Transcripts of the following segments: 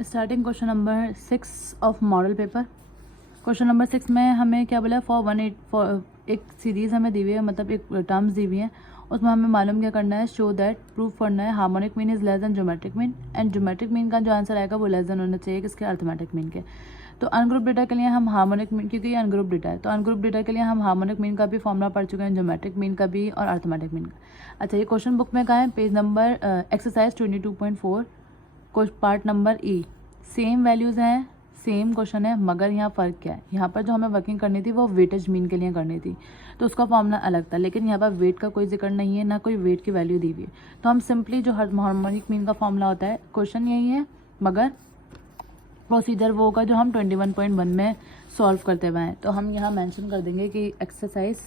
Starting question number 6 of model paper. Question number 6 में हमें क्या बोला है, फॉर एक सीरीज़ हमें दी हुई है, मतलब एक टर्म्स दी हुई है, उसमें हमें मालूम क्या करना है, शो दैट, प्रूफ करना है harmonic mean is less than geometric mean, and geometric mean का जो आंसर आएगा वो लेस देन होना चाहिए किसके, अर्थमेटिक मीन के। तो अनग्रुप डेटा के लिए हम हार्मोनिक मीन, क्योंकि ये अनग्रुप डेटा है तो अनग्रुप डेटा के लिए हम हार्मोनिक मीन का भी फॉर्मूला पढ़ चुके हैं, ज्योमेट्रिक मीन का भी और अर्थमेटिक मीन का। अच्छा, ये क्वेश्चन बुक में कहाँ है, page number exercise 22.4 part number ई। सेम वैल्यूज़ हैं, सेम क्वेश्चन है, मगर यहाँ फ़र्क क्या है, यहाँ पर जो हमें वर्किंग करनी थी वो वेटेज मीन के लिए करनी थी, तो उसका फॉर्मूला अलग था, लेकिन यहाँ पर वेट का कोई जिक्र नहीं है, ना कोई वेट की वैल्यू दी हुई है। तो हम सिंपली जो हार्मोनिक मीन का फॉर्मूला होता है, क्वेश्चन यही है, मगर प्रोसीजर वो होगा जो हम 21.1 में सॉल्व करते हुए हैं। तो हम यहाँ मेंशन कर देंगे कि एक्सरसाइज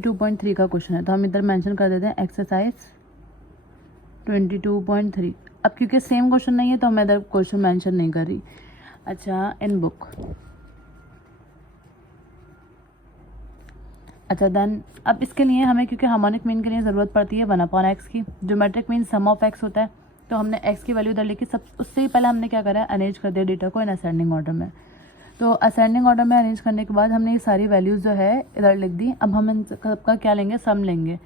2.3 का क्वेश्चन है, तो हम इधर मेंशन कर देते हैं एक्सरसाइज 22.3। अब क्योंकि सेम क्वेश्चन नहीं है तो मैं इधर क्वेश्चन मेंशन नहीं कर रही। अच्छा, इन बुक। अच्छा देन, अब इसके लिए हमें, क्योंकि हार्मोनिक मीन के लिए ज़रूरत पड़ती है 1/x की, geometric mean sum of x होता है, तो हमने x की वैल्यू इधर लिखी। सब उससे ही पहले हमने क्या करा है, अरेंज कर दिया डेटा को इन असेंडिंग ऑर्डर में। तो असेंडिंग ऑर्डर में अरेंज करने के बाद हमने ये सारी वैल्यूज़ जो है इधर लिख दी। अब हम इन सबका क्या लेंगे, सम लेंगे।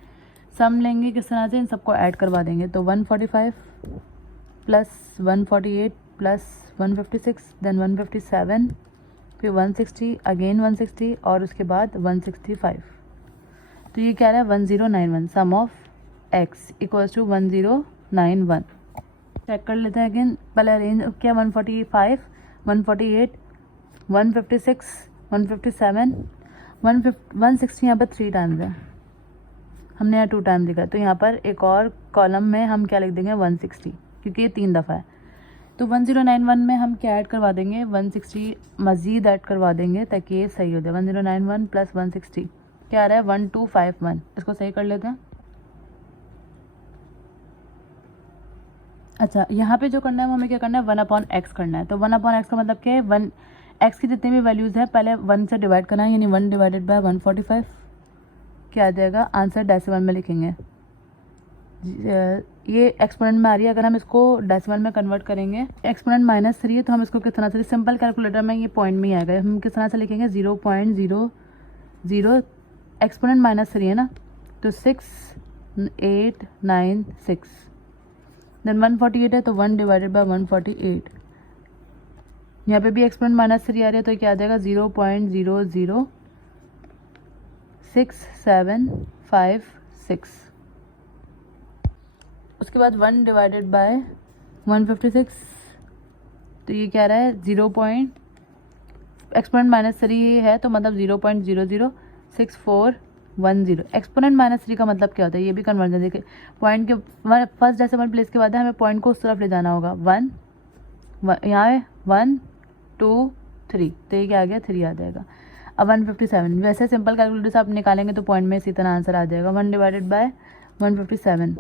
सम लेंगे किस तरह से, इन सबको ऐड करवा देंगे। तो 145 प्लस 148 प्लस 156, देन 157, फिर 160, अगेन 160 और उसके बाद 165। तो ये क्या रहा है, 1091। Sum of x equals to 1091। Check कर लेते हैं अगेन, पहले अरेंज किया 145, 148, 156, 157, 160। यहाँ पर 3 टाइम्स है, हमने यहाँ 2 टाइम लिखा है, तो यहाँ पर एक और कॉलम में हम क्या लिख देंगे, 160, क्योंकि ये 3 दफ़ा है। तो 1091 में हम क्या ऐड करवा देंगे, 160 मज़ीद ऐड करवा देंगे ताकि ये सही हो जाए। 1091 प्लस 160 क्या आ रहा है, 1251। इसको सही कर लेते हैं। अच्छा, यहाँ पे जो करना है वो हमें क्या करना है, 1/x करना है। तो 1/x का मतलब क्या है, 1x की जितनी भी वैल्यूज़ हैं पहले 1 से डिवाइड करना है, यानी 1 डिवाइडेड बाय 145 क्या आ जाएगा, आंसर डेसिमल में लिखेंगे। ये एक्सपोनेंट में आ रही है, अगर हम इसको डेसिमल में कन्वर्ट करेंगे, एक्सपोनेंट -3 है तो हम इसको किस तरह से, सिंपल कैलकुलेटर में ये पॉइंट में ही आएगा, हम किस तरह से लिखेंगे, 0.00, एक्सपोनेंट -3 है ना, तो 6896, देन 148 है तो 1 डिवाइडेड बाय 148। यहाँ पे भी एक्सपोनेंट -3 आ रही है तो क्या आ जाएगा, 0.006756। उसके बाद 1 डिवाइडेड बाय 156, तो ये क्या रहा है, एक्सपोनेंट -3 है तो मतलब 0.006410। एक्सपोनेंट -3 का मतलब क्या होता है, ये भी कन्वर्जन देखिए, पॉइंट के फर्स्ट डेसिमल प्लेस के बाद हमें पॉइंट को उस तरफ ले जाना होगा। 1 यहाँ है 1 2 3, तो ये क्या आ गया, 3 आ जाएगा। अब 157, वैसे सिंपल कैलकुलेटर से आप निकालेंगे तो पॉइंट में इसी तरह आंसर आ जाएगा, 1 डिवाइडेड बाय 157,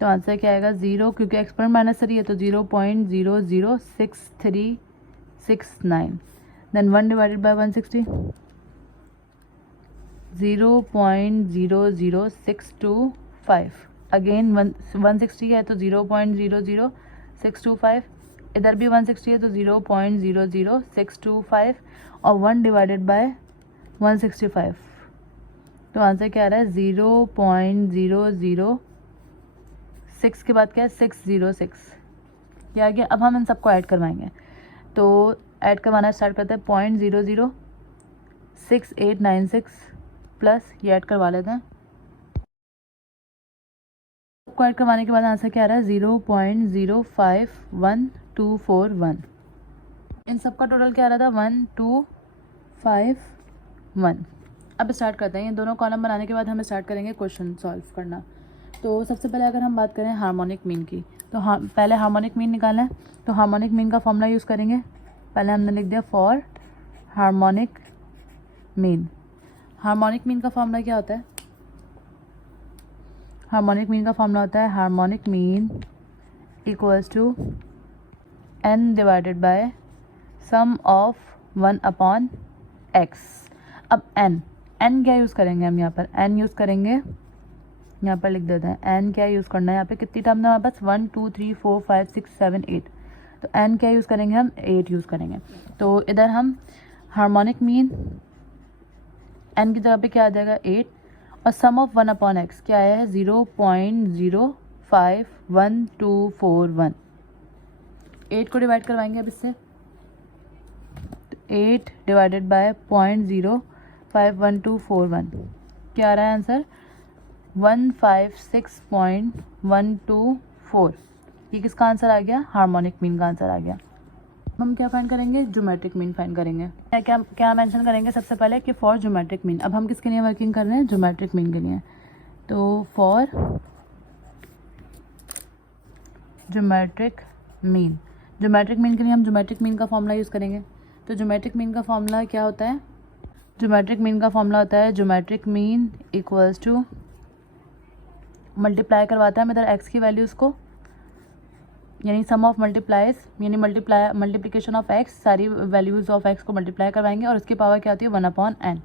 तो आंसर क्या आएगा, 0, क्योंकि एक्सपोनेंट -3 है तो 0.006369, देन 1 डिवाइडेड बाय 160, 0.00625, अगेन 160 है तो 0.00625, इधर भी 160 है तो 0.00625, और 1 डिवाइडेड बाय 165, तो आंसर क्या आ रहा है, 0.006 के बाद क्या है, 606, ये आ गया। अब हम इन सबको ऐड करवाएंगे, तो ऐड करवाना स्टार्ट करते हैं। 0.006896 प्लस ये ऐड करवा लेते हैं। सबको ऐड करवाने के बाद आंसर क्या आ रहा है, 0.051241। इन सबका टोटल क्या आ रहा था, 1251। अब स्टार्ट करते हैं, ये दोनों कॉलम बनाने के बाद हम स्टार्ट करेंगे क्वेश्चन सॉल्व करना। तो सबसे पहले अगर हम बात करें हार्मोनिक मीन की, तो पहले हार्मोनिक मीन निकालना है, तो हार्मोनिक मीन का फॉर्मूला यूज़ करेंगे। पहले हमने लिख दिया for harmonic mean. Harmonic mean का फॉर्मूला क्या होता है, हार्मोनिक मीन का फॉर्मूला होता है, harmonic mean equals to n divided by sum of 1/x। अब n क्या यूज़ करेंगे हम यहाँ पर, n यूज़ करेंगे यहाँ पर लिख देते हैं एन क्या यूज़ करना है। यहाँ पे कितनी टर्म है हमारे पास 1 2 3 4 5 6 7 8, तो एन क्या यूज़ करेंगे हम 8 यूज़ करेंगे। तो इधर हम हार्मोनिक मीन एन की जगह पे क्या आ जाएगा 8, और सम ऑफ 1 अपॉन एक्स क्या आया है 0.051241। 8 को डिवाइड करवाएंगे अब इससे, तो 8 डिवाइडेड बाय 0.051241 क्या आ रहा है आंसर 156.124। ये किसका आंसर आ गया, हार्मोनिक मीन का आंसर आ गया। हम क्या फाइंड करेंगे, ज्योमेट्रिक मीन फाइंड करेंगे। क्या क्या मेंशन करेंगे सबसे पहले कि फॉर ज्योमेट्रिक मीन। अब हम किसके लिए वर्किंग कर रहे हैं, ज्योमेट्रिक मीन के लिए। तो for geometric mean, geometric mean के लिए हम ज्योमेट्रिक मीन का फॉर्मूला यूज़ करेंगे। तो ज्योमेट्रिक मीन का फॉर्मूला क्या होता है, ज्योमेट्रिक मीन का फॉर्मूला होता है geometric mean equals to, multiply करवाता है इधर एक्स की वैल्यूज़ को, यानी सम ऑफ मल्टीप्लाइज, यानी मल्टीप्लिकेशन ऑफ एक्स, सारी वैल्यूज़ ऑफ एक्स को मल्टीप्लाई करवाएंगे और उसकी पावर क्या होती है 1/n।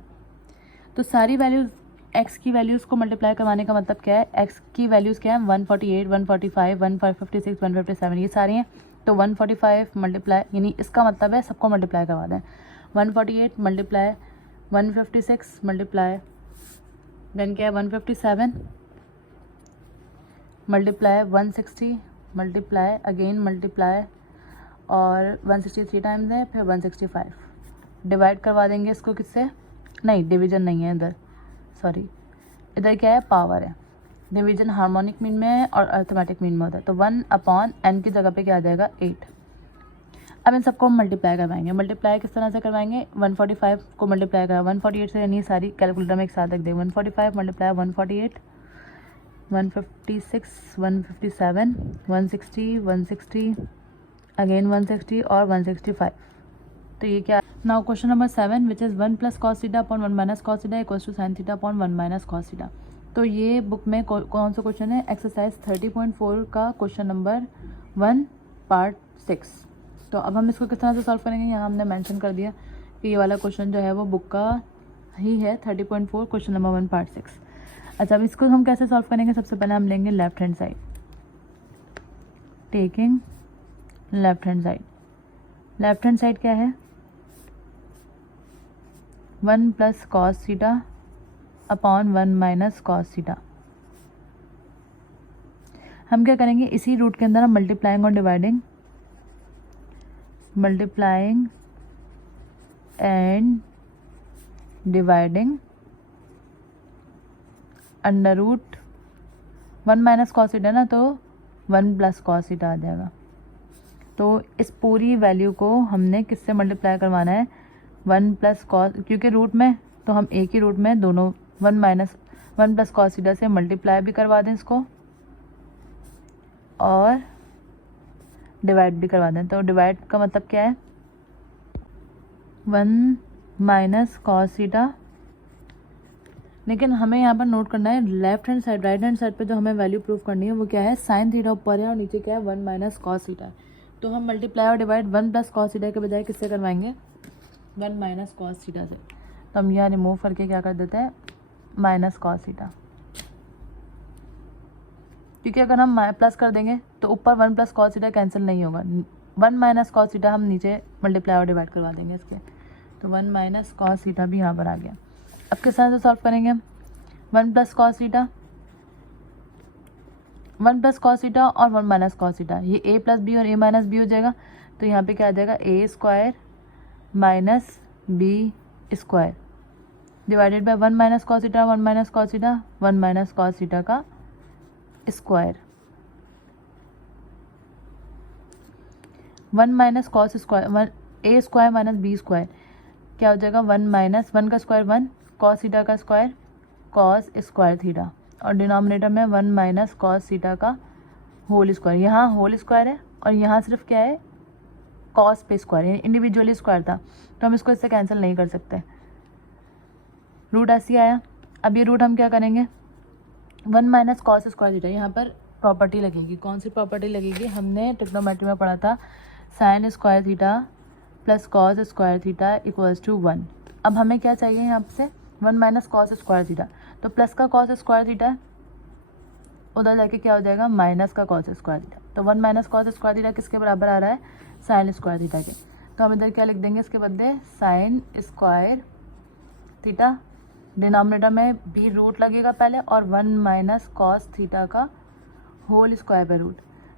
तो सारी वैल्यूज़ एक्स की वैल्यूज़ को मल्टीप्लाई करवाने का मतलब क्या है, एक्स की वैल्यूज़ क्या है 148 145 156 157 ये सारी हैं। तो 145 मल्टीप्लाई, यानी इसका मतलब है सबको मल्टीप्लाई करवा दें। 148 मल्टीप्लाई 156 मल्टीप्लाई, देन क्या है 157 मल्टीप्लाई 160 मल्टीप्लाई अगेन मल्टीप्लाई, और 163 टाइम्स है, फिर 165 डिवाइड करवा देंगे इसको किससे, नहीं डिवीजन नहीं है इधर, सॉरी इधर क्या है पावर है। डिवीजन हार्मोनिक मीन में है और अर्थमेटिक मीन में होता है। तो 1/n की जगह पे क्या आ जाएगा 8। अब इन सबको हम मल्टीप्लाई करवाएंगे। मल्टीप्लाई किस तरह से करवाएंगे, 145 को मल्टीप्लाई करा 148 से, यानी सारी कैलकुलेटर में एक साथ रख देंगे। 145 मल्टीप्लाई 148 156 157 160 160 अगेन 160 और 165। तो ये क्या, now question number 7 which is 1 + cos theta upon 1 - cos theta equals to sin theta upon 1 - cos theta. तो ये बुक में कौन सा क्वेश्चन है, एक्सरसाइज 30.4 का क्वेश्चन नंबर 1 पार्ट 6। तो अब हम इसको किस तरह से सॉल्व करेंगे, यहाँ हमने मेंशन कर दिया कि ये वाला क्वेश्चन जो है वो बुक का ही है 30.4 क्वेश्चन नंबर 1 पार्ट 6। अच्छा, अब इसको हम कैसे सॉल्व करेंगे, सबसे पहले हम लेंगे left hand side, taking left hand side. Left hand side क्या है 1 + cos theta upon 1 - cos theta. हम क्या करेंगे, इसी रूट के अंदर हम मल्टीप्लाइंग और dividing, multiplying and dividing under root 1 - cos theta ना, तो 1 + cos थीटा आ जाएगा। तो इस पूरी वैल्यू को हमने किससे मल्टीप्लाई करवाना है, 1 + cos, क्योंकि रूट में तो हम एक ही रूट में दोनों 1 + cos थीटा से मल्टीप्लाई भी करवा दें इसको और डिवाइड भी करवा दें। तो डिवाइड का मतलब क्या है 1 - cos थीटा, लेकिन हमें यहाँ पर नोट करना है left hand side, right hand side पे जो हमें वैल्यू प्रूफ करनी है वो क्या है sin थीटा ऊपर है और नीचे क्या है 1 - cos थीटा। तो हम मल्टीप्लाई और डिवाइड 1 + cos थीटा के बजाय किससे करवाएंगे 1 - cos थीटा से। तो हम यहाँ रिमूव करके क्या कर देते हैं -cos थीटा, क्योंकि अगर हम प्लस कर देंगे तो ऊपर 1 + cos थीटा कैंसिल नहीं होगा। 1 - cos थीटा हम नीचे मल्टीप्लाई और डिवाइड करवा देंगे इसके। तो 1 - cos थीटा भी यहाँ पर आ गया। अब किस तरह से सॉल्व करेंगे हम 1 + cos थीटा, 1 + cos थीटा और 1 - cos थीटा, ये a + b और a - b हो जाएगा। तो यहाँ पे क्या आ जाएगा a² - b² divided by 1 - cos theta 1 - cos theta 1 - cos theta का square, 1 - cos square a² - b² क्या हो जाएगा 1 का स्क्वायर 1 cos थीटा का स्क्वायर cos स्क्वायर थीटा, और डिनोमिनेटर में 1 - cos थीटा का होल स्क्वायर। यहाँ होल स्क्वायर है और यहाँ सिर्फ क्या है cos पे स्क्वायर, यानी इंडिविजुअली स्क्वायर था, तो हम इसको इससे कैंसिल नहीं कर सकते। रूट ऐसे आया। अब ये रूट हम क्या करेंगे 1 - cos स्क्वायर थीटा, यहाँ पर प्रॉपर्टी लगेगी। कौन सी प्रॉपर्टी लगेगी, हमने ट्रिग्नोमेट्री में पढ़ा था sin square theta plus cos square theta equals to 1। अब हमें क्या चाहिए यहाँ से 1 - cos स्क्वायर थीटा, तो प्लस का cos स्क्वायर थीटा उधर जाके क्या हो जाएगा, माइनस का कॉस स्क्वायर थीटा। तो 1 माइनस कॉस स्क्वायर थीटा किसके बराबर आ रहा है, साइन स्क्वायर थीटा के। तो हम इधर क्या लिख देंगे इसके बदले, साइन स्क्वायर थीटा, डिनोमिनेटर में भी रूट लगेगा पहले, और 1 माइनस कॉस थीटा का whole square by root.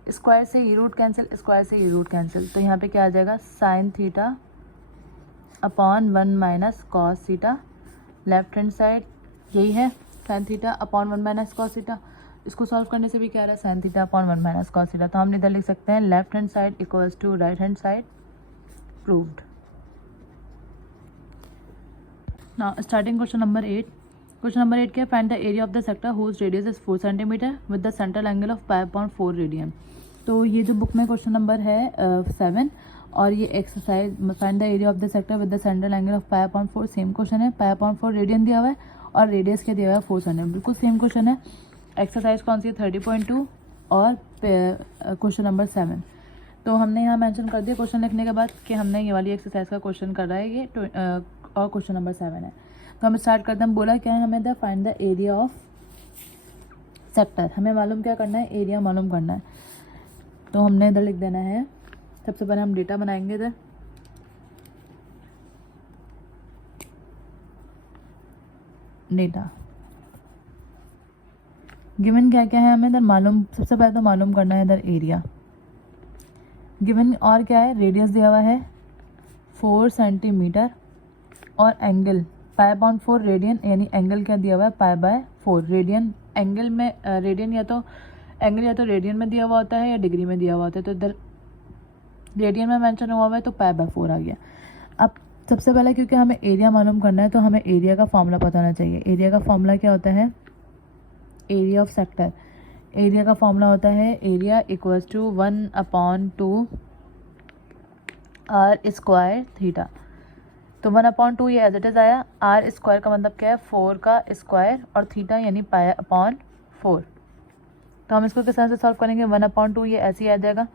Square से ये रूट कैंसिल, स्क्वायर से ये रूट कैंसिल, तो यहाँ पे क्या आ जाएगा, sine theta upon 1 minus cos theta. Left hand side यही है, sine theta upon 1 minus cos theta. इसको सॉल्व करने से भी क्या आ रहा है, sine theta upon 1 minus cos theta. तो हम इधर लिख सकते हैं left hand side equals to right hand side, proved. Now starting question number 8। Question number 8 क्या है, find the area of the sector whose radius is 4 centimetre with the central angle of pi upon 4 radian. तो ये जो book में question number है 7, और ये exercise find the area of the sector with the central angle of pi upon 4, same question है। Pi upon 4 radian दिया हुआ है और रेडियस क्या दिया हुआ है, 4 सेंटीमीटर, बिल्कुल सेम क्वेश्चन है। एक्सरसाइज कौन सी है, 30.2 और क्वेश्चन नंबर 7। तो हमने यहाँ मेंशन कर दिया क्वेश्चन लिखने के बाद कि हमने ये वाली एक्सरसाइज का क्वेश्चन कर रहा है ये, और क्वेश्चन नंबर 7 है। तो हम स्टार्ट करते हैं। बोला क्या है हमें, the find the area of sector. हमें मालूम क्या करना है, एरिया मालूम करना है। तो हमने इधर लिख देना है, सबसे पहले हम डेटा बनाएंगे इधर। डेटा गिवन क्या क्या है हमें इधर मालूम, सबसे पहले तो मालूम करना है इधर एरिया गिवन, और क्या है, रेडियस दिया हुआ है 4 सेंटीमीटर, और एंगल पाई अपॉन 4 रेडियन, यानी एंगल क्या दिया हुआ है, पाई बाय 4 रेडियन। एंगल में रेडियन या तो एंगल या तो रेडियन में दिया हुआ होता है या डिग्री में दिया हुआ होता है। तो इधर रेडियन में मेंशन हुआ है तो पाई बाय 4 आ गया। अब सबसे पहले क्योंकि हमें एरिया मालूम करना है तो हमें एरिया का फॉर्मूला पता होना चाहिए। एरिया का फॉर्मूला क्या होता है, एरिया ऑफ सेक्टर, एरिया का फॉर्मूला होता है area equals to 1/2 R square theta. तो 1/2 ये एज इट इज़ आया, आर स्क्वायर का मतलब क्या है, 4 का स्क्वायर, और थीटा यानी पाई अपॉन 4। तो हम इसको किस तरह से सॉल्व करेंगे, 1/2 ये ऐसे ही आ जाएगा,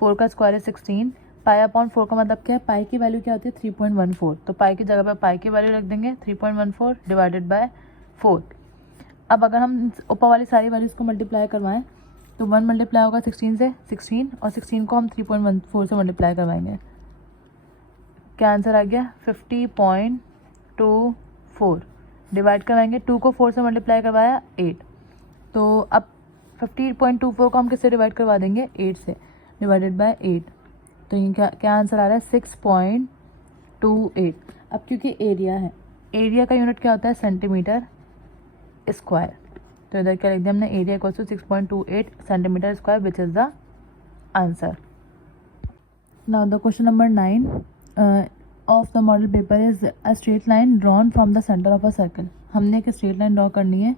4 का स्क्वायर है 16, पाई अपॉन 4 का मतलब क्या है, पाई की वैल्यू क्या होती है 3.14। तो पाई की जगह पर पाई की वैल्यू रख देंगे 3.14 डिवाइडेड बाय 4। अब अगर हम ऊपर वाली सारी वैल्यूज़ को मल्टीप्लाई करवाएं तो 1 मल्टीप्लाई होगा 16 से 16, और 16 को हम 3.14 से मल्टीप्लाई करवाएंगे। क्या आंसर आ गया, 50.24 डिवाइड करवाएंगे, 2 को 4 से मल्टीप्लाई करवाया 8। तो अब 50.24 को हम किससे डिवाइड करवा देंगे, 8 से, डिवाइडेड बाय 8। तो ये क्या आंसर आ रहा है, 6.28। अब क्योंकि एरिया है, एरिया का यूनिट क्या होता है, सेंटीमीटर स्क्वायर। तो इधर क्या लिख दिया हमने, area equals to 6.28 centimetre square, which is the answer. Now the question number 9 of the model paper is a straight line drawn from the centre of a circle. हमने एक स्ट्रेट लाइन ड्रॉ करनी है,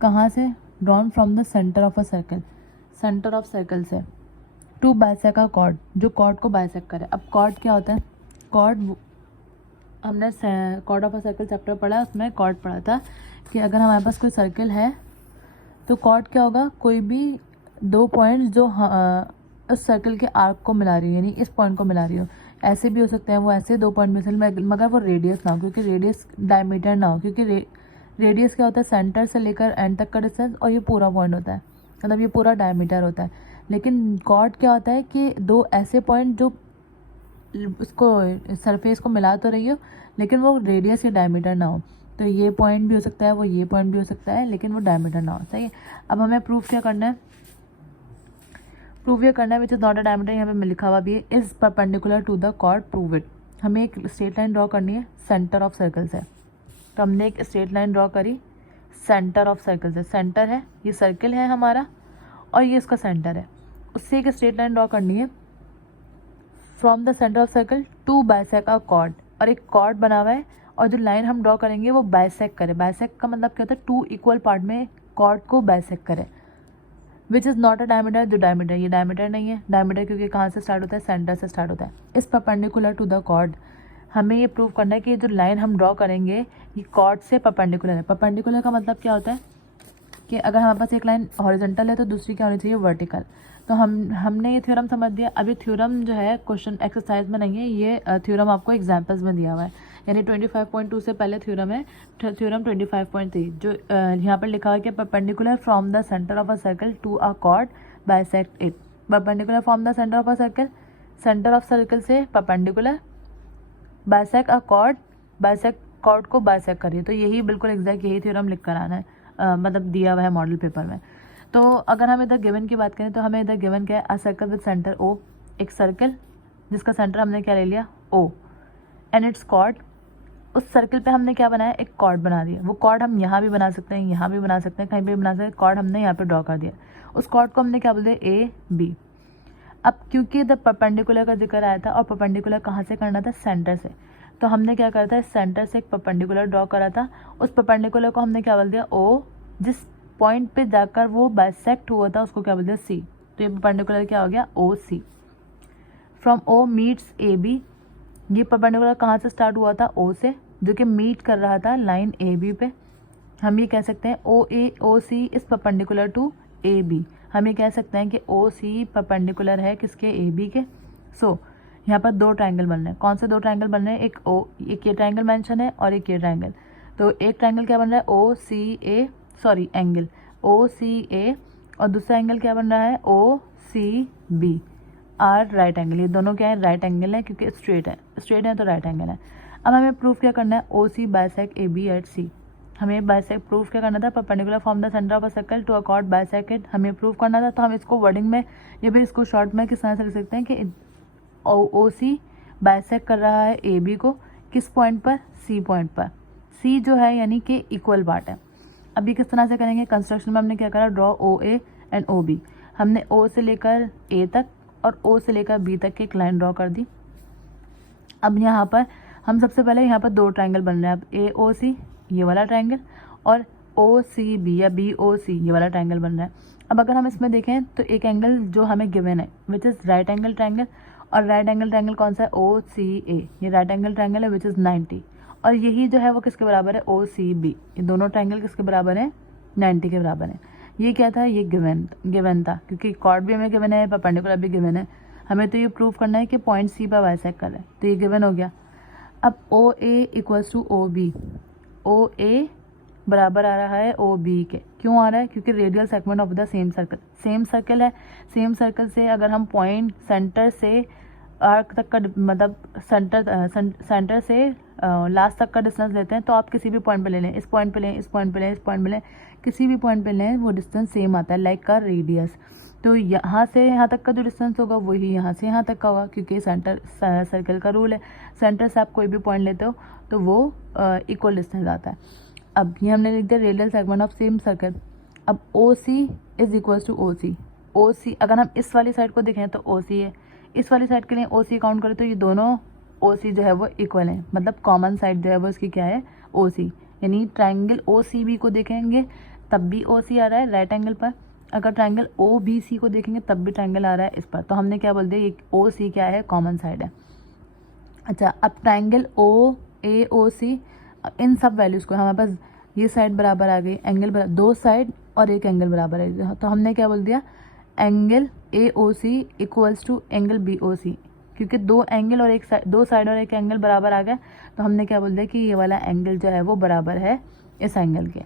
कहाँ से, drawn from the centre of a circle, centre of circle से, to bisect a chord, जो chord को bisect करे। अब कॉर्ड क्या होता है, कॉर्ड हमने cord of a circle chapter पढ़ा, उसमें कॉर्ड पढ़ा था कि अगर हमारे पास कोई सर्कल है तो कॉर्ड क्या होगा, कोई भी दो पॉइंट्स जो उस सर्कल के आर्क को मिला रही हो, यानी इस पॉइंट को मिला रही हो। ऐसे भी हो सकते हैं वो, ऐसे दो पॉइंट मिसल में, मगर वो रेडियस ना हो, क्योंकि रेडियस डायमीटर ना हो, क्योंकि रेडियस क्या होता है, सेंटर से लेकर एंड तक का डिस्टेंस, और ये पूरा पॉइंट होता है, मतलब ये पूरा डायमीटर होता है। लेकिन कॉर्ड क्या होता है कि दो ऐसे पॉइंट जो उसको सरफेस को मिला तो रही हो, लेकिन वो रेडियस या डायमीटर ना हो। तो ये पॉइंट भी हो सकता है, वो ये पॉइंट भी हो सकता है, लेकिन वो डायमीटर ना हो। सही है। अब हमें प्रूफ क्या करना है, प्रूफ ये करना है which is not a diameter, यहाँ पे लिखा हुआ भी है, is perpendicular to the chord, prove it. हमें एक स्ट्रेट लाइन ड्रॉ करनी है सेंटर ऑफ सर्कल से। तो हमने एक स्ट्रेट लाइन ड्रॉ करी सेंटर ऑफ सर्कल से, सेंटर है, ये सर्कल है हमारा और ये इसका सेंटर है, उससे एक स्ट्रेट लाइन ड्रॉ करनी है from the centre of circle to bisect a chord, और एक कॉर्ड बना हुआ है और जो लाइन हम ड्रॉ करेंगे वो बाइसेक्ट करे। बाइसेक्ट का मतलब क्या होता है, टू इक्वल पार्ट में कॉर्ड को बाइसेक्ट करे। विच इज़ नॉट अ डायमीटर, जो डायमीटर, ये डायमीटर नहीं है, डायमीटर क्योंकि कहाँ से स्टार्ट होता है, सेंटर से स्टार्ट होता है। इस परपेंडिकुलर टू द कॉर्ड, हमें ये प्रूव करना है कि जो लाइन हम ड्रॉ करेंगे ये कॉर्ड से परपेंडिकुलर है। परपेंडिकुलर का मतलब क्या होता है कि अगर हमारे पास एक लाइन हॉरिजॉन्टल है तो दूसरी क्या होनी चाहिए, वर्टिकल। तो हमने ये थ्योरम समझ दिया। अभी थ्योरम जो है क्वेश्चन एक्सरसाइज में नहीं है, ये थ्योरम आपको एग्जाम्पल्स में दिया हुआ है। यानी 25.2 से पहले थ्योरम है थ्योरम 25.3 जो यहाँ पर लिखा हुआ है कि perpendicular from the centre of a circle to a chord bisect it. Perpendicular from the centre of a circle, centre of circle से perpendicular, bisect a chord, bisect chord को बाइसेक्ट करिए। तो यही बिल्कुल एग्जैक्ट यही थ्योरम लिख कर आना है, मतलब दिया हुआ है मॉडल पेपर में। तो अगर हम इधर गिवन की बात करें तो हमें इधर गिवन क्या है, a circle with centre O, एक सर्कल जिसका सेंटर हमने क्या ले लिया ओ, एंड इट्स कॉर्ड। उस सर्कल पे हमने क्या बनाया, एक कॉर्ड बना दिया। वो कॉर्ड हम यहाँ भी बना सकते हैं, यहाँ भी बना सकते हैं, कहीं भी बना सकते हैं। कॉर्ड हमने यहाँ पे ड्रॉ कर दिया। उस कॉर्ड को हमने क्या बोल दिया, ए बी। अब क्योंकि इधर परपेंडिकुलर का जिक्र आया था और परपेंडिकुलर कहाँ से करना था, सेंटर से, तो हमने क्या करा था, सेंटर से एक परपेंडिकुलर ड्रॉ करा था। उस परपेंडिकुलर को हमने क्या बोल दिया, ओ। जिस पॉइंट पे जाकर वो बाइसेक्ट हुआ था उसको क्या बोल दिया, सी। तो ये परपेंडिकुलर क्या हो गया, O C. From O meets A B. ये परपेंडिकुलर कहाँ से स्टार्ट हुआ था, ओ से, जो कि मीट कर रहा था लाइन ए बी पे। हम ये कह सकते हैं O C is perpendicular to A B. हम ये कह सकते हैं कि ओ सी परपेंडिकुलर है किसके, ए बी के। सो यहाँ पर दो ट्रायंगल बन रहे हैं। कौन से दो ट्रायंगल बन रहे हैं, एक ये ट्रायंगल मेंशन है और एक ये ट्रायंगल। तो एक ट्रायंगल क्या बन रहा है, ओ सी ए, सॉरी एंगल ओ सी ए, और दूसरा एंगल क्या बन रहा है, O C B are right angle. ये दोनों क्या है, राइट एंगल है, क्योंकि स्ट्रेट है तो राइट एंगल है। अब हमें प्रूफ क्या करना है, O C bisect A B at C. हमें बाइसेक्ट प्रूफ क्या करना था, perpendicular from the centre of a circle to a chord bisect it, हमें प्रूफ करना था। तो हम इसको वर्डिंग में या फिर इसको शॉर्ट में किस तरह से लिख सकते हैं कि ओ सी बाइसेक्ट कर रहा है ए बी को, किस पॉइंट पर, सी पॉइंट पर। सी जो है यानी कि इक्वल पार्ट है। अभी किस तरह से करेंगे, कंस्ट्रक्शन में हमने क्या करा, draw O A and O B. हमने ओ से लेकर ए तक और ओ से लेकर बी तक की एक लाइन ड्रॉ कर दी। अब यहाँ पर हम सबसे पहले यहाँ पर दो ट्रायंगल बन रहे हैं। अब ए ओ सी ये वाला ट्रायंगल और ओ सी बी या बी ओ सी ये वाला ट्रायंगल बन रहा है। अब अगर हम इसमें देखें तो एक एंगल जो हमें गिवन है which is right angle triangle, और राइट एंगल ट्रायंगल कौन सा है, ओ सी ए। ये राइट एंगल ट्रायंगल है विच इज़ 90, और यही जो है वो किसके बराबर है, ओ सी बी। ये दोनों ट्रायंगल किसके बराबर है, 90 के बराबर है। ये क्या था, ये गिवन था, क्योंकि कॉर्ड भी हमें गिवन है, परपेंडिकुलर भी गिवन है। हमें तो ये प्रूव करना है कि पॉइंट सी पर बाइसेक्ट कर रहा है, तो ये गिवन हो गया। अब ओ ए इक्वल्स टू ओ बी, ओ ए बराबर आ रहा है ओ बी के। क्यों आ रहा है, क्योंकि radial segment of the same circle, same circle है। सेम सर्कल से अगर हम पॉइंट सेंटर से आर्क तक का मतलब सेंटर से लास्ट तक का डिस्टेंस लेते हैं, तो आप किसी भी पॉइंट पे ले लें, इस पॉइंट पे लें, इस पॉइंट पे लें, इस पॉइंट पे लें, किसी भी पॉइंट पे लें, वो डिस्टेंस सेम आता है, लाइक का रेडियस। तो यहाँ से यहाँ तक का जो डिस्टेंस होगा वही यहाँ से यहाँ तक का होगा, क्योंकि सेंटर सर्कल का रूल है। सेंटर से आप कोई भी पॉइंट लेते हो तो वो इक्वल डिस्टेंस आता है। अब ये हमने लिख दिया radial segment of same circle. अब ओ C is equals two O C. O सी अगर हम इस वाली साइड को देखें तो ओ सी है, इस वाली साइड के लिए ओ सी काउंट करें तो ये दोनों ओ सी जो है वो इक्वल है, मतलब कॉमन साइड जो है वो इसकी क्या है, ओ सी। यानी ट्राइंगल ओ सी बी को देखेंगे तब भी ओ सी आ रहा है राइट एंगल पर। अगर ट्राइंगल ओ बी सी को देखेंगे तब भी ट्राइंगल आ रहा है इस पर। तो हमने क्या बोल दिया, ये ओ सी क्या है, कॉमन साइड है। अच्छा, अब ट्राइंगल ओ ए ओ सी, इन सब वैल्यूज़ को हमारे पास ये साइड बराबर आ गई, एंगल बराबर, दो साइड और एक एंगल बराबर है, तो हमने क्या बोल दिया, angle A O C equals to angle B O C. क्योंकि दो एंगल और एक साइड, दो साइड और एक एंगल बराबर आ गया, तो हमने क्या बोल दिया कि ये वाला एंगल जो है वो बराबर है इस एंगल के।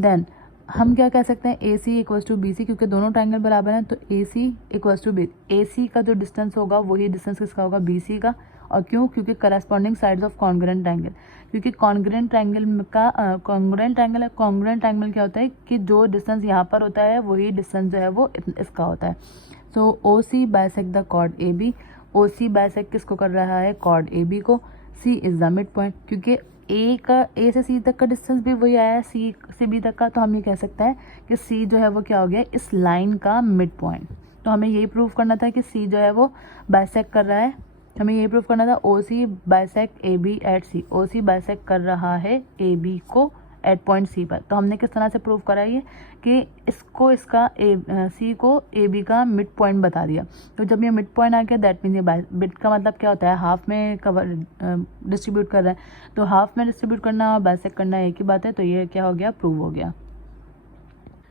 देन हम क्या कह सकते हैं, ए सी इक्वल्स टू बी सी, क्योंकि दोनों ट्राइंगल बराबर हैं, तो ए सी इक्वल्स टू बी। ए सी का जो डिस्टेंस होगा वही डिस्टेंस किसका होगा, बी सी का। और क्यों, क्योंकि corresponding sides of congruent triangle, क्योंकि कॉन्ग्रुएंट ट्रायंगल का कॉन्ग्रुएंट ट्रायंगल है। कॉन्ग्रुएंट ट्रायंगल क्या होता है कि जो डिस्टेंस यहाँ पर होता है वही डिस्टेंस जो है वो इसका होता है। So O C bisect the chord A B. O C bisect किसको कर रहा है, कॉर्ड ए बी को। C is the mid point, क्योंकि ए से सी तक का डिस्टेंस भी वही आया है सी से बी तक का, तो हम ये कह सकते हैं कि सी जो है वो क्या हो गया, इस लाइन का मिड पॉइंट। तो हमें यही प्रूव करना था कि सी जो है वो बाइसेक्ट कर रहा है। हमें ये प्रूव करना था O C bisect A B at C. O C bisect कर रहा है ए बी को एट पॉइंट सी पर। तो हमने किस तरह से प्रूव करा ये कि इसको इसका सी को ए बी का मिड पॉइंट बता दिया। तो जब ये मिड पॉइंट आ गया दैट मीन ये मिड का मतलब क्या होता है, हाफ में कवर डिस्ट्रीब्यूट कर रहा है। तो हाफ में डिस्ट्रीब्यूट करना और बाइसेक्ट करना एक ही बात है, तो ये क्या हो गया, प्रूव हो गया।